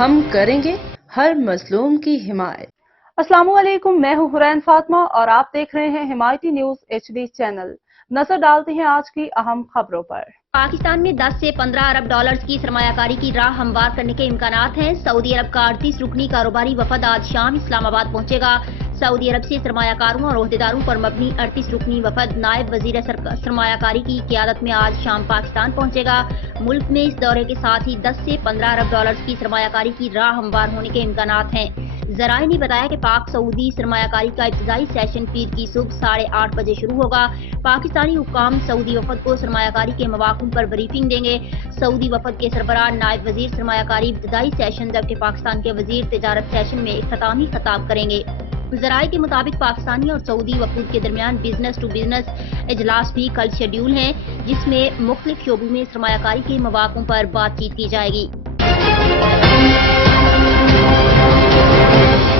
ہم کریں گے ہر مظلوم کی حمایت۔ السلام علیکم، میں ہوں حرین فاطمہ اور آپ دیکھ رہے ہیں حمایتی نیوز HD چینل۔ نظر ڈالتے ہیں آج کی اہم خبروں پر۔ پاکستان میں 10 سے 15 ارب ڈالرز کی سرمایہ کاری کی راہ ہموار کرنے کے امکانات ہیں۔ سعودی عرب کا 38 رکنی کاروباری وفد آج شام اسلام آباد پہنچے گا۔ سعودی عرب سے سرمایہ کاروں اور عہدیداروں پر مبنی 38 رکنی وفد نائب وزیر سرمایہ کاری کی قیادت میں آج شام پاکستان پہنچے گا۔ ملک میں اس دورے کے ساتھ ہی 10 سے 15 ارب ڈالرز کی سرمایہ کاری کی راہ ہموار ہونے کے امکانات ہیں۔ ذرائع نے بتایا کہ پاک سعودی سرمایہ کاری کا ابتدائی سیشن پیر کی صبح 8:30 بجے شروع ہوگا۔ پاکستانی حکام سعودی وفد کو سرمایہ کاری کے مواقع پر بریفنگ دیں گے۔ سعودی وفد کے سربراہ نائب وزیر سرمایہ کاری ابتدائی سیشن جبکہ پاکستان کے وزیر تجارت سیشن میں اختتامی خطاب کریں گے۔ ذرائع کے مطابق پاکستانی اور سعودی وفود کے درمیان بزنس ٹو بزنس اجلاس بھی کل شیڈول ہیں، جس میں مختلف شعبوں میں سرمایہ کاری کے مواقع پر بات چیت کی جائے گی۔